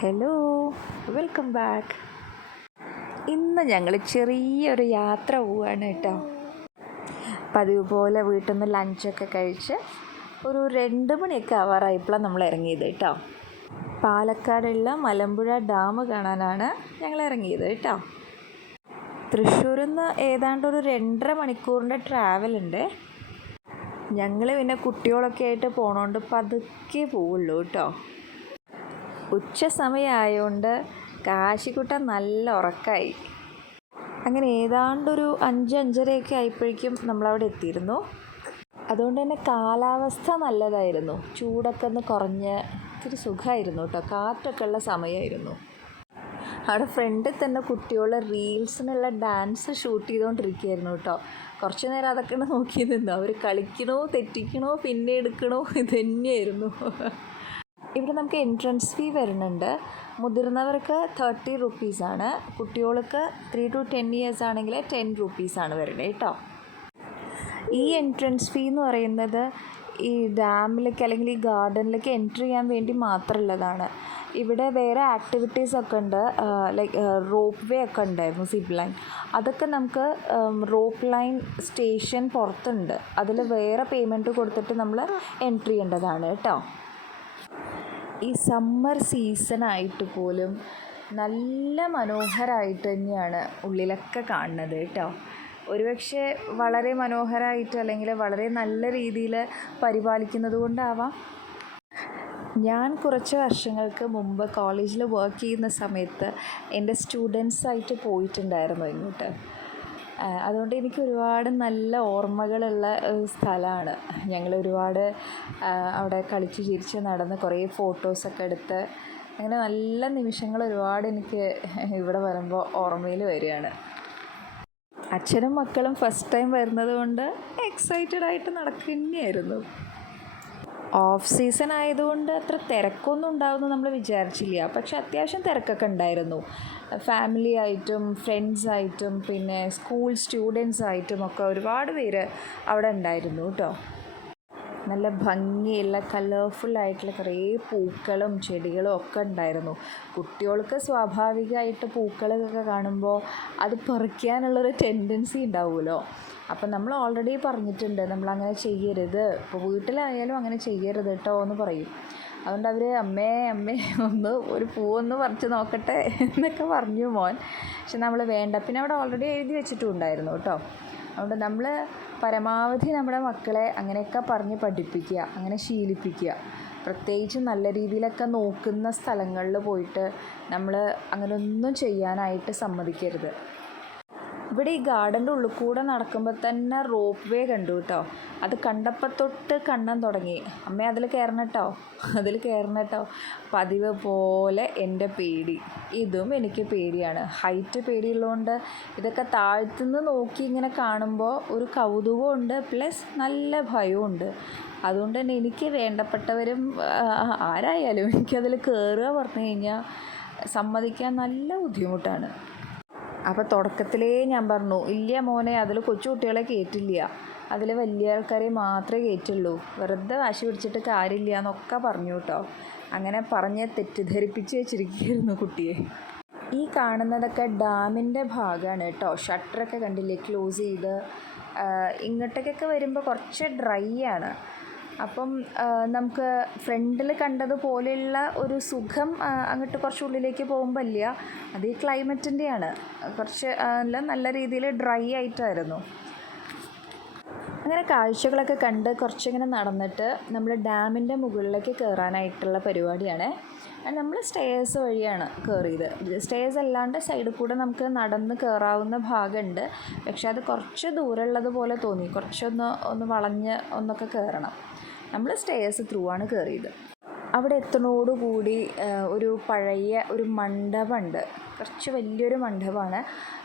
Hello welcome back ഇന്ന് ഞങ്ങൾ ചെറിയൊരു യാത്ര പോവുകയാണ് കേട്ടോ. പതിവ് പോലെ വീട്ടിൽ നിന്ന് ലഞ്ചൊക്കെ കഴിച്ച് ഒരു രണ്ട് മണിയൊക്കെ ആവാറായപ്പോഴാണ് നമ്മൾ ഇറങ്ങിയത് കേട്ടോ. പാലക്കാടുള്ള മലമ്പുഴ ഡാം കാണാനാണ് ഞങ്ങൾ ഇറങ്ങിയത് കേട്ടോ. തൃശ്ശൂരിൽ നിന്ന് ഏതാണ്ട് ഒരു രണ്ടര മണിക്കൂറിന്റെ ട്രാവൽ ഉണ്ട്. ഞങ്ങൾ പിന്നെ കുട്ടികളൊക്കെ ആയിട്ട് പോണോണ്ട് പതുക്കെ പോവുള്ളൂ കേട്ടോ. ഉച്ച സമയമായതുകൊണ്ട് കാശിക്കുട്ടൻ നല്ല ഉറക്കമായി അങ്ങനെ ഏതാണ്ടൊരു അഞ്ച് അഞ്ചരയൊക്കെ ആയപ്പോഴേക്കും നമ്മളവിടെ എത്തിയിരുന്നു. അതുകൊണ്ട് തന്നെ കാലാവസ്ഥ നല്ലതായിരുന്നു. ചൂടൊക്കെ ഒന്ന് കുറഞ്ഞ് ഇത്തിരി സുഖമായിരുന്നു കേട്ടോ. കാറ്റൊക്കെ ഉള്ള സമയമായിരുന്നു അവിടെ ഫ്രണ്ടിൽ തന്നെ കുട്ടികൾ റീൽസിനുള്ള ഡാൻസ് ഷൂട്ട് ചെയ്തുകൊണ്ടിരിക്കുകയായിരുന്നു കേട്ടോ. കുറച്ച് നേരം അതൊക്കെ നോക്കി നിന്നു. അവർ കളിക്കണോ തെറ്റിക്കണോ പിന്നെ എടുക്കണോ ഇത് തന്നെയായിരുന്നു. ഇവിടെ നമുക്ക് എൻട്രൻസ് ഫീ വരുന്നുണ്ട്. മുതിർന്നവർക്ക് തേർട്ടി റുപ്പീസാണ് കുട്ടികൾക്ക് ത്രീ ടു ടെൻ ഇയേഴ്സ് ആണെങ്കിൽ ടെൻ റുപ്പീസാണ് വരുന്നത് കേട്ടോ. ഈ എൻട്രൻസ് ഫീ എന്ന് പറയുന്നത് ഈ ഡാമിലേക്ക് അല്ലെങ്കിൽ ഈ ഗാർഡനിലേക്ക് എൻട്രി ചെയ്യാൻ വേണ്ടി മാത്രമുള്ളതാണ്. ഇവിടെ വേറെ ആക്ടിവിറ്റീസ് ഒക്കെ ഉണ്ട്. ലൈക്ക് റോപ്പ് വേ ഒക്കെ ഉണ്ടായിരുന്നു സിപ്പ് ലൈൻ അതൊക്കെ നമുക്ക് റോപ്പ് ലൈൻ സ്റ്റേഷൻ പുറത്തുണ്ട്. അതിൽ വേറെ പേയ്മെന്റ് കൊടുത്തിട്ട് നമ്മൾ എൻട്രി ചെയ്യേണ്ടതാണ് കേട്ടോ. ഈ സമ്മർ സീസണായിട്ട് പോലും നല്ല മനോഹരമായിട്ട് തന്നെയാണ് ഉള്ളിലൊക്കെ കാണുന്നത് കേട്ടോ. ഒരുപക്ഷെ വളരെ മനോഹരമായിട്ട് അല്ലെങ്കിൽ വളരെ നല്ല രീതിയിൽ പരിപാലിക്കുന്നത് കൊണ്ടാവാം. ഞാൻ കുറച്ച് വർഷങ്ങൾക്ക് മുമ്പ് കോളേജിൽ വർക്ക് ചെയ്യുന്ന സമയത്ത് എന്റെ സ്റ്റുഡൻസായിട്ട് പോയിട്ടുണ്ടായിരുന്നു ഇങ്ങോട്ട്. അതുകൊണ്ട് എനിക്ക് ഒരുപാട് നല്ല ഓർമ്മകളുള്ള സ്ഥലമാണ്. ഞങ്ങൾ ഒരുപാട് അവിടെ കളിച്ച് ചിരിച്ച് നടന്ന് കുറേ ഫോട്ടോസൊക്കെ എടുത്ത് അങ്ങനെ നല്ല നിമിഷങ്ങൾ ഒരുപാട് എനിക്ക് ഇവിടെ വരുമ്പോൾ ഓർമ്മയിൽ വരികയാണ്. അച്ഛനും മക്കളും ഫസ്റ്റ് ടൈം വരുന്നത് കൊണ്ട് എക്സൈറ്റഡ് ആയിട്ട് നടക്കുന്നതായിരുന്നു ഓഫ് സീസൺ ആയതുകൊണ്ട് അത്ര തിരക്കൊന്നും ഉണ്ടാവുമെന്ന് നമ്മൾ വിചാരിച്ചില്ല. പക്ഷെ അത്യാവശ്യം തിരക്കൊക്കെ ഉണ്ടായിരുന്നു. ഫാമിലി ആയിട്ടും ഫ്രണ്ട്സ് ആയിട്ടും പിന്നെ സ്കൂൾ സ്റ്റുഡൻസ് ആയിട്ടും ഒക്കെ ഒരുപാട് പേര് അവിടെ ഉണ്ടായിരുന്നു കേട്ടോ. നല്ല ഭംഗിയുള്ള കളർഫുൾ ആയിട്ടുള്ള കുറേ പൂക്കളും ചെടികളും ഒക്കെ ഉണ്ടായിരുന്നു. കുട്ടികൾക്ക് സ്വാഭാവികമായിട്ട് പൂക്കളൊക്കെ കാണുമ്പോൾ അത് പറിക്കാനുള്ളൊരു ടെൻഡൻസി ഉണ്ടാവുമല്ലോ. അപ്പം നമ്മൾ ഓൾറെഡി പറഞ്ഞിട്ടുണ്ട് നമ്മൾ അങ്ങനെ ചെയ്യരുത്. ഇപ്പോൾ വീട്ടിലായാലും അങ്ങനെ ചെയ്യരുത് കേട്ടോ എന്ന് പറയും. അതുകൊണ്ട് അവർ അമ്മേ അമ്മേ ഒന്ന് ഒരു പൂവൊന്ന് പറിച്ച് നോക്കട്ടെ എന്നൊക്കെ പറഞ്ഞു മോൻ. പക്ഷെ നമ്മൾ വേണ്ട. പിന്നെ അവിടെ ഓൾറെഡി എഴുതി വെച്ചിട്ടും ഉണ്ടായിരുന്നു കേട്ടോ അതുകൊണ്ട് നമ്മൾ പരമാവധി നമ്മുടെ മക്കളെ അങ്ങനെയൊക്കെ പറഞ്ഞ് പഠിപ്പിക്കുക അങ്ങനെ ശീലിപ്പിക്കുക. പ്രത്യേകിച്ച് നല്ല രീതിയിലൊക്കെ നോക്കുന്ന സ്ഥലങ്ങളിൽ പോയിട്ട് നമ്മൾ അങ്ങനെയൊന്നും ചെയ്യാനായിട്ട് സമ്മതിക്കരുത്. ഇവിടെ ഈ ഗാർഡന്റെ ഉള്ളിൽ കൂടെ നടക്കുമ്പോൾ തന്നെ റോപ്പ് വേ കണ്ടു കേട്ടോ. അത് കണ്ടപ്പോൾ തൊട്ട് കണ്ണൻ തുടങ്ങി. അമ്മ അതിൽ കയറണട്ടോ അതിൽ കയറണം കേട്ടോ. പതിവ് പോലെ എന്റെ പേടി. ഇതും എനിക്ക് പേടിയാണ്. ഹൈറ്റ് പേടിയുള്ളതുകൊണ്ട് ഇതൊക്കെ താഴ്ത്തുനിന്ന് നോക്കി ഇങ്ങനെ കാണുമ്പോൾ ഒരു കൗതുകമുണ്ട് പ്ലസ് നല്ല ഭയമുണ്ട് അതുകൊണ്ട് തന്നെ എനിക്ക് വേണ്ടപ്പെട്ടവരും ആരായാലും എനിക്കതിൽ കയറുക പറഞ്ഞു കഴിഞ്ഞാൽ സമ്മതിക്കാൻ നല്ല ബുദ്ധിമുട്ടാണ്. അപ്പോൾ തുടക്കത്തിലേ ഞാൻ പറഞ്ഞു ഇല്ല മോനെ അതിൽ കൊച്ചുകുട്ടികളെ കയറ്റില്ല അതിൽ വലിയ ആൾക്കാരെ മാത്രമേ കയറ്റുള്ളൂ വെറുതെ വാശി പിടിച്ചിട്ട് കാര്യമില്ല എന്നൊക്കെ പറഞ്ഞു കേട്ടോ. അങ്ങനെ പറഞ്ഞ് തെറ്റിദ്ധരിപ്പിച്ച് വെച്ചിരിക്കുകയായിരുന്നു കുട്ടിയെ. ഈ കാണുന്നതൊക്കെ ഡാമിന്റെ ഭാഗമാണ് കേട്ടോ. ഷട്ടറൊക്കെ കണ്ടില്ലേ ക്ലോസ് ചെയ്ത്. ഇങ്ങോട്ടേക്കൊക്കെ വരുമ്പോൾ കുറച്ച് ഡ്രൈ ആണ്. അപ്പം നമുക്ക് ഫ്രണ്ടിൽ കണ്ടതുപോലെയുള്ള ഒരു സുഖം അങ്ങോട്ട് കുറച്ച് ഉള്ളിലേക്ക് പോകുമ്പോൾ ഇല്ല അത് ഈ ക്ലൈമറ്റിന്റെയാണ് കുറച്ച് എല്ലാം നല്ല രീതിയിൽ ഡ്രൈ ആയിട്ടായിരുന്നു. അങ്ങനെ കാഴ്ചകളൊക്കെ കണ്ട് കുറച്ചിങ്ങനെ നടന്നിട്ട് നമ്മൾ ഡാമിന്റെ മുകളിലേക്ക് കയറാനായിട്ടുള്ള പരിപാടിയാണ്. നമ്മൾ സ്റ്റേഴ്സ് വഴിയാണ് കയറിയത് സ്റ്റേഴ്സ് അല്ലാണ്ട് സൈഡിൽ കൂടെ നമുക്ക് നടന്ന് കയറാവുന്ന ഭാഗമുണ്ട് പക്ഷെ അത് കുറച്ച് ദൂരമുള്ളതുപോലെ തോന്നി. കുറച്ചൊന്ന് ഒന്ന് വളഞ്ഞ് ഒന്നൊക്കെ കയറണം നമ്മൾ സ്റ്റേഴ്സ് ത്രൂ ആണ് കയറിയത് അവിടെ എത്തുന്നതോടുകൂടി ഒരു പഴയ ഒരു മണ്ഡപമുണ്ട്. കുറച്ച് വലിയൊരു മണ്ഡപമാണ്.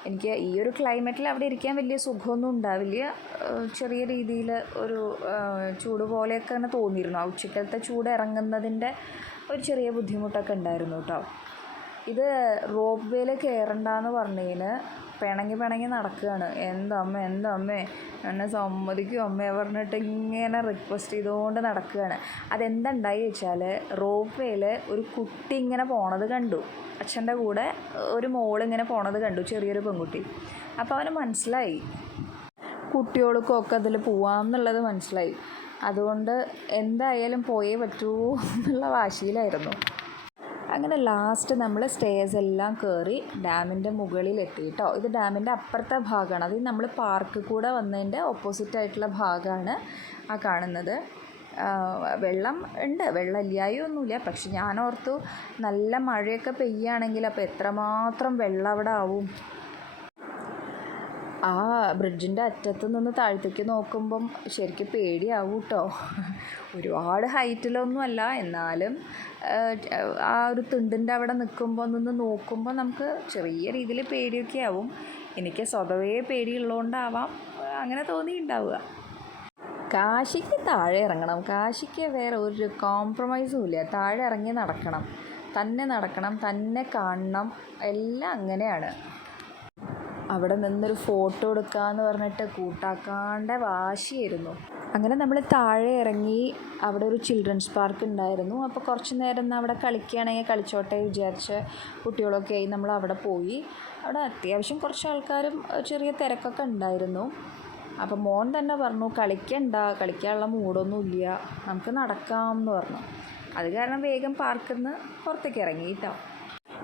എനിക്ക് ഈ ഒരു ക്ലൈമറ്റിൽ അവിടെ ഇരിക്കാൻ വലിയ സുഖമൊന്നും ഉണ്ടാവില്ല. ചെറിയ രീതിയിൽ ഒരു ചൂട് പോലെയൊക്കെ തന്നെ തോന്നിയിരുന്നു. ആ ഉച്ചക്കലത്തെ ചൂട് ഇറങ്ങുന്നതിന്റെ ഒരു ചെറിയ ബുദ്ധിമുട്ടൊക്കെ ഉണ്ടായിരുന്നു കേട്ടോ. ഇത് റോപ്പ് വേയിൽ കയറണ്ടെന്ന് പറഞ്ഞതിന് പിണങ്ങി പിണങ്ങി നടക്കുകയാണ്. എന്താ അമ്മ എന്താ അമ്മേ? എന്നെ സമ്മതിക്കും അമ്മയെ പറഞ്ഞിട്ട് ഇങ്ങനെ റിക്വസ്റ്റ് ചെയ്തുകൊണ്ട് നടക്കുകയാണ്. അതെന്തുണ്ടായി വെച്ചാൽ റോപ്പ് ഒരു കുട്ടി ഇങ്ങനെ പോണത് കണ്ടു. അച്ഛന്റെ കൂടെ ഒരു മോളിങ്ങനെ പോണത് കണ്ടു ചെറിയൊരു പെൺകുട്ടി. അപ്പോൾ അവന് മനസ്സിലായി. കുട്ടികൾക്കൊക്കെ അതിൽ പോവാമെന്നുള്ളത് മനസ്സിലായി. അതുകൊണ്ട് എന്തായാലും പോയേ പറ്റൂ എന്നുള്ള വാശിയിലായിരുന്നു. അങ്ങനെ ലാസ്റ്റ് നമ്മൾ സ്റ്റേഴ്സ് എല്ലാം കയറി ഡാമിന്റെ മുകളിലെത്തി കേട്ടോ ഇത് ഡാമിന്റെ അപ്പുറത്തെ ഭാഗമാണ്. അത് നമ്മൾ പാർക്ക് കൂടെ വന്നതിന്റെ ഓപ്പോസിറ്റ് ആയിട്ടുള്ള ഭാഗമാണ് ആ കാണുന്നത്. വെള്ളം ഉണ്ട്. വെള്ളം ഇല്ലായൊന്നുമില്ല പക്ഷെ ഞാൻ ഓർത്തു നല്ല മഴയൊക്കെ പെയ്യുകയാണെങ്കിൽ അപ്പോൾ എത്രമാത്രം വെള്ളം അവിടെ ആവും? ആ ബ്രിഡ്ജിന്റെ അറ്റത്ത് നിന്ന് താഴത്തേക്ക് നോക്കുമ്പം ശരിക്കും പേടിയാവും കേട്ടോ ഒരുപാട് ഹൈറ്റിലൊന്നുമല്ല. എന്നാലും ആ ഒരു തിണ്ടിന്റെ അവിടെ നിൽക്കുമ്പോൾ നിന്ന് നോക്കുമ്പോൾ നമുക്ക് ചെറിയ രീതിയിൽ പേടിയൊക്കെ ആവും. എനിക്ക് സ്വതവേ പേടിയുള്ളതുകൊണ്ടാവാം. അങ്ങനെ തോന്നിയിട്ടുണ്ടാവുക. കാശിക്ക് താഴെ ഇറങ്ങണം. കാശിക്ക് വേറെ ഒരു കോംപ്രമൈസും ഇല്ല. താഴെ ഇറങ്ങി നടക്കണം. തന്നെ നടക്കണം. തന്നെ കാണണം. എല്ലാം അങ്ങനെയാണ്. അവിടെ നിന്നൊരു ഫോട്ടോ എടുക്കാന്ന് പറഞ്ഞിട്ട് കൂട്ടാക്കാണ്ട വാശിയായിരുന്നു. അങ്ങനെ നമ്മൾ താഴെ ഇറങ്ങി അവിടെ ഒരു ചിൽഡ്രൻസ് പാർക്ക് ഉണ്ടായിരുന്നു. അപ്പോൾ കുറച്ച് നേരം അവിടെ കളിക്കുകയാണെങ്കിൽ കളിച്ചോട്ടെ വിചാരിച്ച് കുട്ടികളൊക്കെ ആയി നമ്മൾ അവിടെ പോയി. അവിടെ അത്യാവശ്യം കുറച്ച് ആൾക്കാരും ചെറിയ തിരക്കൊക്കെ ഉണ്ടായിരുന്നു. അപ്പോൾ മോൻ തന്നെ പറഞ്ഞു കളിക്കണ്ട കളിക്കാനുള്ള മൂഡൊന്നുമില്ല നമുക്ക് നടക്കാം എന്ന് പറഞ്ഞു. അത് കാരണം വേഗം പാർക്കിൽ നിന്ന് പുറത്തേക്ക് ഇറങ്ങി കേട്ടോ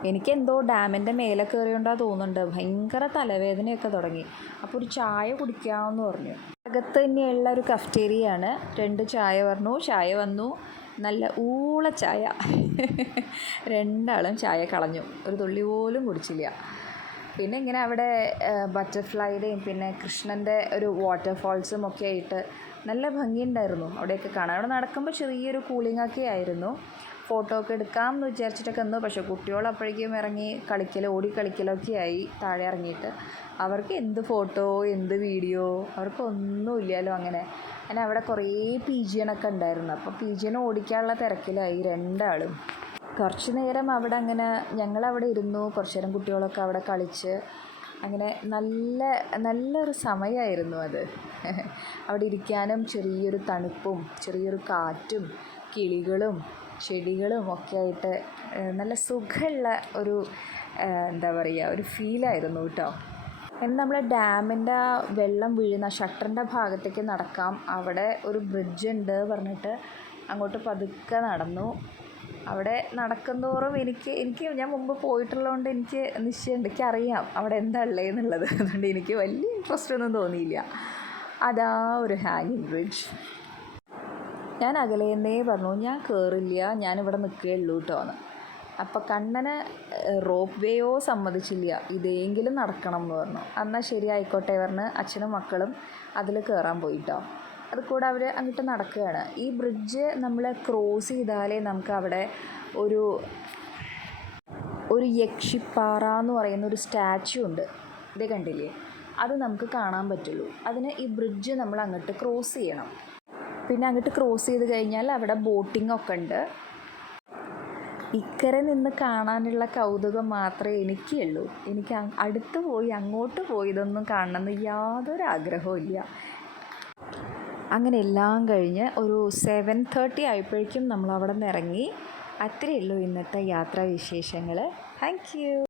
എനിക്കെന്തോ ഡാമിന്റെ മേലെ കയറിയോണ്ടാ തോന്നുന്നുണ്ട്. ഭയങ്കര തലവേദനയൊക്കെ തുടങ്ങി. അപ്പോൾ ഒരു ചായ കുടിക്കാമെന്ന് പറഞ്ഞു. അകത്ത് തന്നെയുള്ള ഒരു കഫ്റ്റേരിയാണ്. രണ്ട് ചായ പറഞ്ഞു ചായ വന്നു. നല്ല ഊള ചായ. രണ്ടാളും ചായ കളഞ്ഞു. ഒരു തുള്ളി പോലും കുടിച്ചില്ല. പിന്നെ ഇങ്ങനെ അവിടെ ബട്ടർഫ്ലൈയുടെയും പിന്നെ കൃഷ്ണന്റെ ഒരു വാട്ടർഫോൾസും ഒക്കെ ആയിട്ട് നല്ല ഭംഗിയുണ്ടായിരുന്നു. അവിടെയൊക്കെ കാണാൻ അവിടെ നടക്കുമ്പോൾ ചെറിയൊരു കൂളിംഗ് ഒക്കെ ആയിരുന്നു. ഫോട്ടോ ഒക്കെ എടുക്കാം എന്ന് വിചാരിച്ചിട്ടൊക്കെ നിന്നു. പക്ഷേ കുട്ടികൾ അപ്പോഴേക്കും ഇറങ്ങി കളിക്കൽ ഓടി കളിക്കലൊക്കെ ആയി താഴെ ഇറങ്ങിയിട്ട്. അവർക്ക് എന്ത് ഫോട്ടോ എന്ത് വീഡിയോ അവർക്ക് ഒന്നുമില്ലല്ലോ അങ്ങനെ. അങ്ങനെ അവിടെ കുറേ പി ജിയനൊക്കെ ഉണ്ടായിരുന്നു. അപ്പോൾ പി ജിയൻ ഓടിക്കാനുള്ള തിരക്കിലായി രണ്ടാളും. കുറച്ച് നേരം അവിടെ അങ്ങനെ ഞങ്ങളവിടെ ഇരുന്നു. കുറച്ച് നേരം കുട്ടികളൊക്കെ അവിടെ കളിച്ച്. അങ്ങനെ നല്ല നല്ലൊരു സമയമായിരുന്നു അത്. അവിടെ ഇരിക്കാനും ചെറിയൊരു തണുപ്പും ചെറിയൊരു കാറ്റും കിളികളും ചെടികളും ഒക്കെ ആയിട്ട് നല്ല സുഖമുള്ള ഒരു എന്താ പറയുക ഒരു ഫീലായിരുന്നു കേട്ടോ. ഇനി നമ്മൾ ഡാമിന്റെ ആ വെള്ളം വീഴുന്ന ഷട്ടറിന്റെ ഭാഗത്തേക്ക് നടക്കാം. അവിടെ ഒരു ബ്രിഡ്ജ് ഉണ്ട് പറഞ്ഞിട്ട് അങ്ങോട്ട് പതുക്കെ നടന്നു. അവിടെ നടക്കുന്തോറും എനിക്ക് എനിക്ക് ഞാൻ മുമ്പ് പോയിട്ടുള്ളതുകൊണ്ട് എനിക്ക് നിശ്ചയമുണ്ട് എനിക്കറിയാം അവിടെ എന്താ ഉള്ളതെന്നുള്ളത്. അതുകൊണ്ട് എനിക്ക് വലിയ ഇൻട്രസ്റ്റ് ഒന്നും തോന്നിയില്ല. അതാ ഒരു ഹാങ്ങിങ് ബ്രിഡ്ജ് ഞാൻ അകലേന്നേ പറഞ്ഞു. ഞാൻ കയറില്ല ഞാനിവിടെ നിൽക്കേ ഉള്ളൂ കേട്ടോ എന്ന്. അപ്പം കണ്ണന് റോപ്പ് വേയോ സമ്മതിച്ചില്ല. ഇതെങ്കിലും നടക്കണം എന്ന് പറഞ്ഞു. എന്നാൽ ശരി ആയിക്കോട്ടെ പറഞ്ഞ് അച്ഛനും മക്കളും അതിൽ കയറാൻ പോയിട്ടോ അത് കൂടെ അവർ അങ്ങോട്ട് നടക്കുകയാണ്. ഈ ബ്രിഡ്ജ് നമ്മൾ ക്രോസ് ചെയ്താലേ നമുക്ക് അവിടെ ഒരു ഒരു യക്ഷിപ്പാറ എന്ന് പറയുന്ന ഒരു സ്റ്റാച്ചു ഉണ്ട്. ഇത് കണ്ടില്ലേ? അത് നമുക്ക് കാണാൻ പറ്റുള്ളൂ. അതിന് ഈ ബ്രിഡ്ജ് നമ്മൾ അങ്ങോട്ട് ക്രോസ് ചെയ്യണം. പിന്നെ അങ്ങോട്ട് ക്രോസ് ചെയ്ത് കഴിഞ്ഞാൽ അവിടെ ബോട്ടിംഗ് ഒക്കെ ഉണ്ട്. ഇക്കരെ നിന്ന് കാണാനുള്ള കൗതുകം മാത്രമേ എനിക്കുള്ളൂ. എനിക്ക് അടുത്ത് പോയി അങ്ങോട്ട് പോയി ഇതൊന്നും കാണണമെന്ന് യാതൊരു ആഗ്രഹവും ഇല്ല. അങ്ങനെ എല്ലാം കഴിഞ്ഞ് ഒരു സെവൻ തേർട്ടി ആയപ്പോഴേക്കും നമ്മൾ അവിടെ നിന്ന് ഇറങ്ങി അത്രയേ ഉള്ളൂ ഇന്നത്തെ യാത്രാ വിശേഷങ്ങൾ താങ്ക് യു